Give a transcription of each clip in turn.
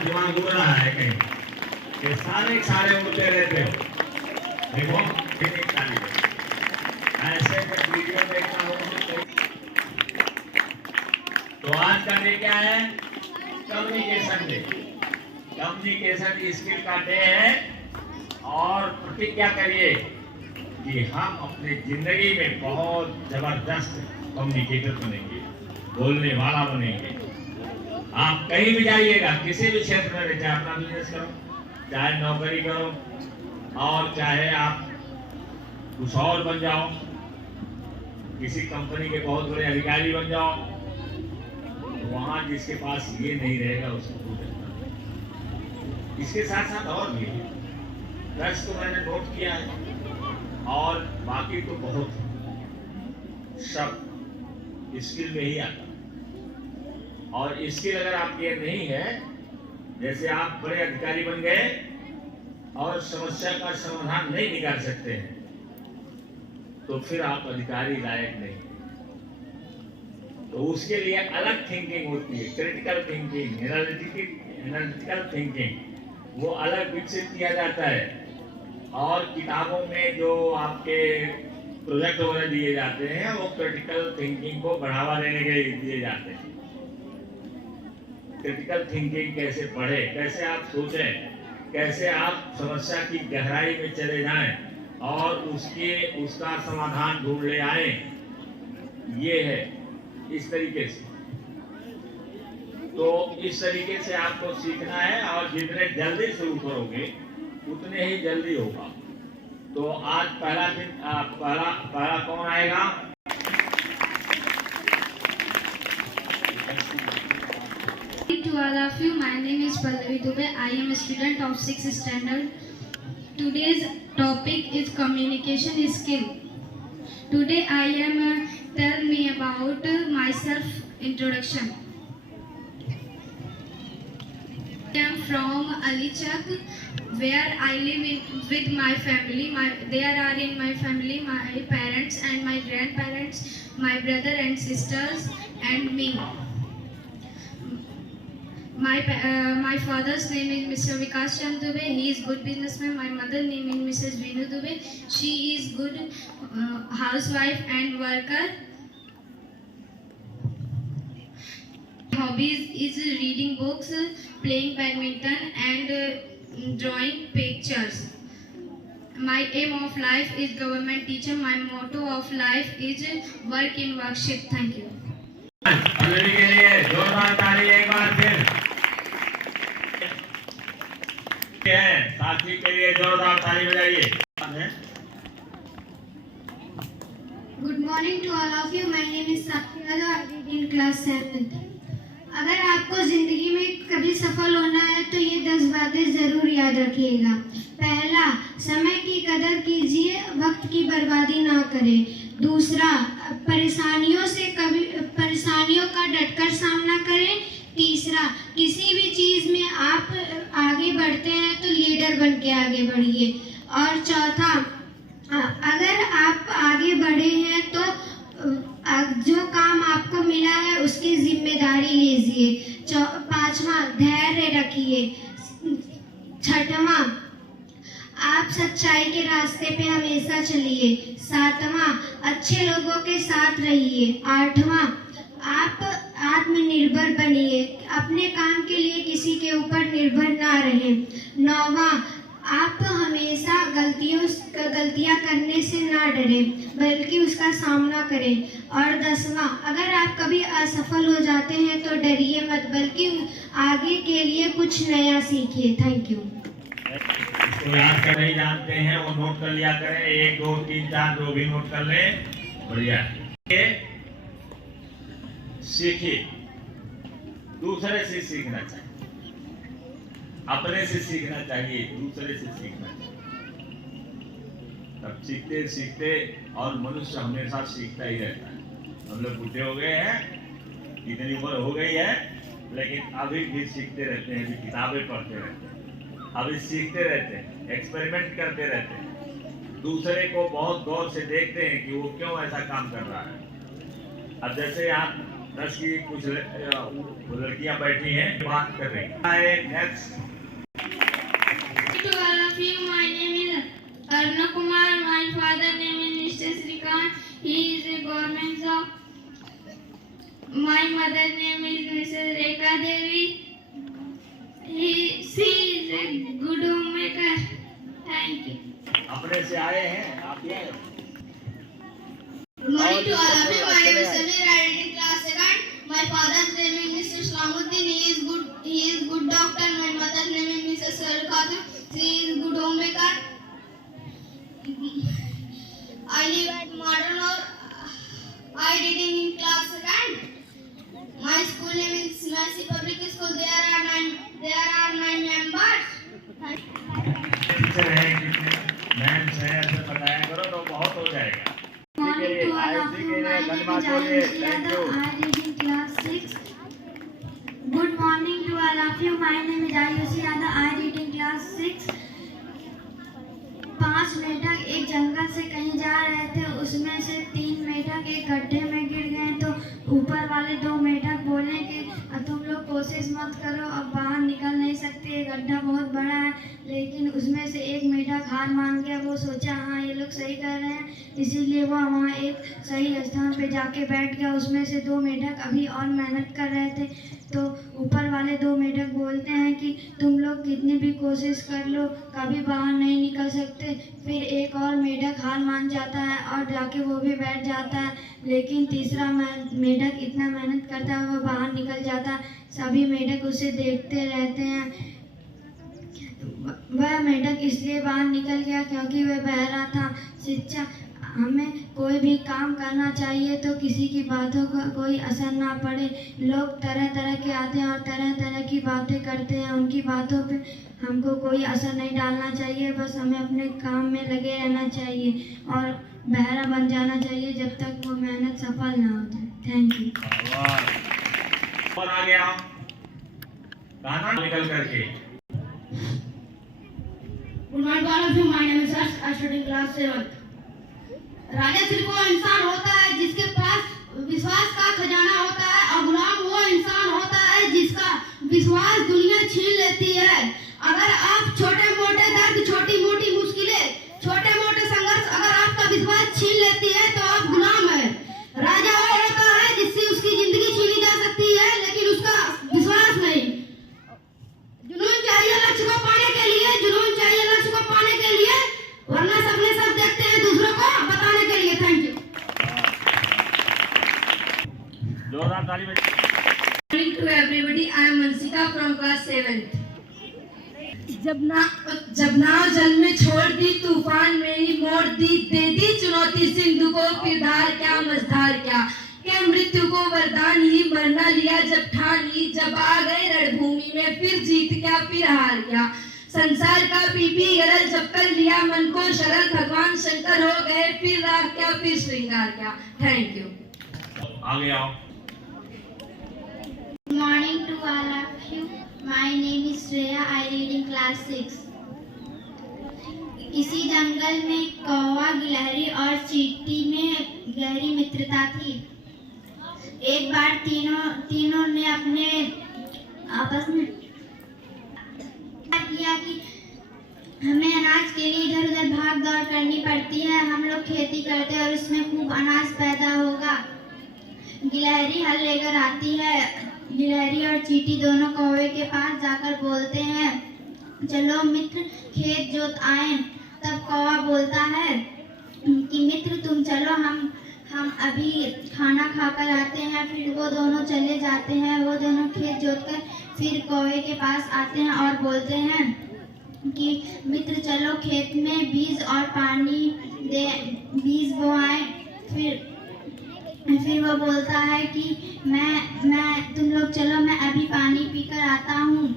दिमाग उड़ रहा है कहीं कि सारे उड़ते रहते हो। देखो ऐसे जब वीडियो देखता हूँ तो आज का डे क्या है? Communication day. कम्युनिकेशन स्किल का डे है और प्रतिज्ञा करिए कि हम अपनी जिंदगी में बहुत जबरदस्त कम्युनिकेटर बनेंगे, बोलने वाला बनेंगे। आप कहीं भी जाइएगा, किसी भी क्षेत्र में, चाहे अपना बिजनेस करो, चाहे नौकरी करो, और चाहे आप कुछ और बन जाओ, किसी कंपनी के बहुत बड़े अधिकारी बन जाओ, वहां जिसके पास ये नहीं रहेगा उसको भूल जाना। इसके साथ साथ और भी है, 10 तो मैंने नोट किया है और बाकी तो बहुत सब स्किल में ही आता है। और स्किल अगर आपकी नहीं है, जैसे आप बड़े अधिकारी बन गए और समस्या का समाधान नहीं निकाल सकते हैं, तो फिर आप अधिकारी लायक नहीं। तो उसके लिए अलग थिंकिंग होती है, क्रिटिकल थिंकिंग, एनालिटिकल थिंकिंग, वो अलग विकसित किया जाता है। और किताबों में जो आपके प्रोजेक्ट वगैरह दिए जाते हैं वो क्रिटिकल थिंकिंग को बढ़ावा देने के लिए दिए जाते हैं। क्रिटिकल थिंकिंग कैसे पढ़े, कैसे आप सोचें, कैसे आप समस्या की गहराई में चले जाएं और उसका समाधान ढूंढ ले आए, ये है इस तरीके से। तो इस तरीके से आपको सीखना है और जितने जल्दी शुरू करोगे उतने ही जल्दी होगा। तो आज पहला दिन पहला कौन आएगा? To all of you, my name is Pallavi Dubey. I am a student of 6th standard. Today's topic is communication skill. Today I am tell me about myself introduction. I am from Alichak, where I live with my family. There are in my family my parents and my grandparents, my brother and sisters, and me. My father's name is Mr. Vikas Chand Dubey. He is good businessman. My mother name is Mrs. Veenu Dubey. She is good housewife and worker. Hobbies is reading books, playing badminton, and drawing pictures. My aim of life is government teacher. My motto of life is work in workshop. Thank you. Pallavi के लिए जोरदार ताली एक बार फिर। साथी के लिए जोरदार ताली बजाइए। Good morning to all of you. My name is Sakshira. I read in class 7th. अगर आपको जिंदगी में कभी सफल होना है तो ये 10 बातें जरूर याद रखिएगा। पहला, समय की कदर कीजिए, वक्त की बर्बादी ना करें। दूसरा, परेशानियों का डटकर सामना करें। तीसरा, किसी भी चीज में आप आगे बढ़ते हैं तो लीडर बन के आगे बढ़िए। और चौथा, अगर आप आगे बढ़े हैं तो जो काम आपको मिला है उसकी जिम्मेदारी लीजिए। पांचवा, धैर्य रखिए। छठवां, आप सच्चाई के रास्ते पे हमेशा चलिए। सातवां, अच्छे लोगों के साथ रहिए। आठवां, आप आत्मनिर्भर बनिए, अपने काम के लिए किसी के ऊपर निर्भर ना रहें। नौवां, आप हमेशा गलतियां करने से ना डरें बल्कि उसका सामना करें। और 10वां, अगर आप कभी असफल हो जाते हैं तो डरिए मत बल्कि आगे के लिए कुछ नया सीखिए। Thank you. इसको याद कर नहीं जानते हैं वो नोट कर लिया करें, 1 2 3 4 जो भी नोट कर लें, बढ़िया। सीखिए, दूसरे से सीखना चाहिए, अपने से सीखना चाहिए, दूसरे से सीखना चाहिए। तब सीखते सीखते, और मनुष्य हमेशा सीखता ही रहता है। हम लोग बूढ़े हो गए हैं, इतनी उम्र हो गई है, लेकिन अभी भी सीखते रहते हैं, अभी किताबें पढ़ते रहते हैं, अभी सीखते रहते हैं, एक्सपेरिमेंट करते रहते हैं, दूसरे को बहुत गौर से देखते हैं कि वो क्यों ऐसा काम कर रहा है। अब जैसे आप 10 की कुछ लड़कियां बैठी हैं, बात कर रही हैं। Next. To all of you, my name is Aruna Kumar. My father name is Mr. Srikant. He is a government job. My mother name is Mrs. Rekha Devi. She is a good homemaker. Thank you. अपने से आए हैं, आप भी आए हो? Good morning to all of you. My name is Samir. I am in class 2nd. My father's name is Mr. Islamuddin. He is good doctor. My mother's name is Mrs. Sarah Khatun. She is good homemaker. I live at Modern or I reading in class 2nd. My school name is Mercy Public School. There are nine members. Teacher हैं कितने ma'am से ऐसे बताया करो तो बहुत हो जाएगा। Morning to all of you. My name is Ayushi Yadav. I read in class 6. Good morning to all of you. My name is Ayushi Yadav. I read in class 6. 5 मेढक एक जंगल से कहीं जा रहे थे। उसमें से 3 मेढक एक गड्ढे में गिर गए तो ऊपर वाले 2 मेढक बोले कि तुम लोग कोशिश मत करो, अब बाहर निकल नहीं सकते, ये गड्ढा बहुत बड़ा है। लेकिन उसमें से एक मेढक हार मान गया। वो सोचा हाँ ये लोग सही कर रहे हैं, इसीलिए वो वहाँ एक सही स्थान पे जाके बैठ गया। उसमें से 2 मेढक अभी और मेहनत कर रहे थे तो ऊपर वाले 2 मेढक बोलते हैं कि तुम लोग कितनी भी कोशिश कर लो कभी बाहर नहीं निकल सकते। फिर एक और मेढक हार मान जाता है और जाके वो भी बैठ जाता है। लेकिन तीसरा मेढक इतना मेहनत करता है वो बाहर निकल जाता है। सभी मेढक उसे देखते रहते हैं। वह मेढक इसलिए बाहर निकल गया क्योंकि वह बहरा था। शिक्षा हमें कोई भी काम करना चाहिए तो किसी की बातों का कोई असर ना पड़े। लोग तरह तरह के आते हैं और तरह तरह की बातें करते हैं, उनकी बातों पे हमको कोई असर नहीं डालना चाहिए। बस हमें अपने काम में लगे रहना चाहिए और बहरा बन जाना चाहिए जब तक वो मेहनत सफल ना हो जाए। Thank you. और आगे आओ, गाना निकल करके। Good morning to all of you. My name is Harsh. I study in class 7th. राजा सिर्फ वो इंसान होता है जिसके पास विश्वास का खजाना होता है और गुलाम वो इंसान होता है जिसका विश्वास दुनिया छीन लेती है। अगर आप छोटे मोटे दर्द, छोटी मोटी मुश्किलें, छोटे मोटे संघर्ष अगर आपका विश्वास छीन लेती है तो आप गुलाम है। राजा वो होता है जिससे उसकी जिंदगी छीनी जा सकती है लेकिन उसका विश्वास नहीं। जुनून चाहिए लक्ष्य को पाने के लिए, जुनून चाहिए लक्ष्य को पाने के लिए, वरना सपने सब देखते हैं दूसरों को बताने के लिए। Thank you. जोरदार ताली बजाइए। Good morning to everybody. I am Mansika from class 7th. जब नाव जल में छोड़ दी, तूफान में ही मोड़ दी, दे दी चुनौती सिंधु को, फिर धार क्या मझधार क्या, के मृत्यु को वरदान ही मरना लिया जब ठान ही, जब आ गए रणभूमि में फिर जीत क्या फिर हार क्या, संसार का पीपी गरल जब कर लिया मन को शरण, भगवान शंकर हो गए फिर राग क्या फिर श्रृंगार क्या। Thank you. आगे आओ। Good morning to all of you. My name is Shreya. I read in class 6. किसी जंगल में कौवा, गिलहरी और चींटी में गहरी मित्रता थी। एक बार तीनों ने अपने आपस में किया कि हमें अनाज के लिए इधर उधर भाग दौड़ करनी पड़ती है। हम लोग खेती करते हैं और इसमें खूब अनाज पैदा होगा। गिलहरी हल लेकर आती है। गिलहरी और चींटी दोनों कौवे के पास जाकर बोलते हैं चलो मित्र खेत जोत आए। तब कौवा बोलता है कि मित्र तुम चलो, हम अभी खाना खाकर आते हैं। फिर वो दोनों चले जाते हैं। वो दोनों खेत जोतकर फिर कौवे के पास आते हैं और बोलते हैं कि मित्र चलो खेत में बीज और पानी दे, बीज बोआएं। फिर वो बोलता है कि मैं तुम लोग चलो मैं अभी पानी पीकर आता हूँ।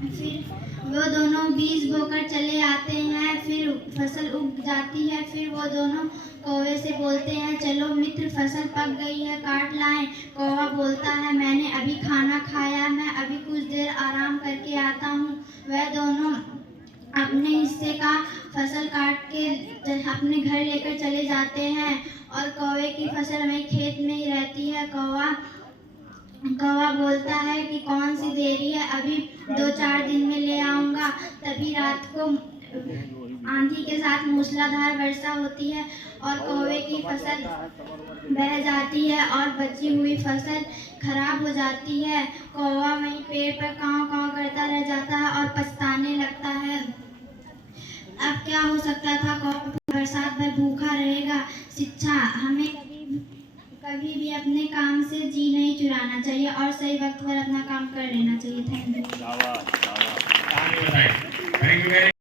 फिर वो दोनों बीज बोकर चले आते हैं। फिर फसल उग जाती है। फिर वो दोनों कौवे से बोलते हैं चलो मित्र फसल पक गई है काट लाएं। कौवा बोलता है मैंने अभी खाना खाया, मैं अभी कुछ देर आराम करके आता हूँ। वह दोनों अपने हिस्से का फसल काट के अपने घर लेकर चले जाते हैं और कौवे की फसल में खेत में ही रहती है। कौवा कौवा बोलता है कि कौन सी देरी है, अभी 2-4 दिन में ले आऊँगा। तभी रात को आंधी के साथ मूसलाधार वर्षा होती है और कौवे की फसल बह जाती है और बची हुई फसल खराब हो जाती है। कौवा वहीं पेड़ पर काँव काँव करता रह जाता है और पछताने लगता है। अब क्या हो सकता था, कौवा बरसात भर भूखा रहेगा। शिक्षा, हमें कभी भी अपने काम से जी नहीं चुराना चाहिए और सही वक्त पर अपना काम कर लेना चाहिए। Thank you. कहानी बताएं। Thank you very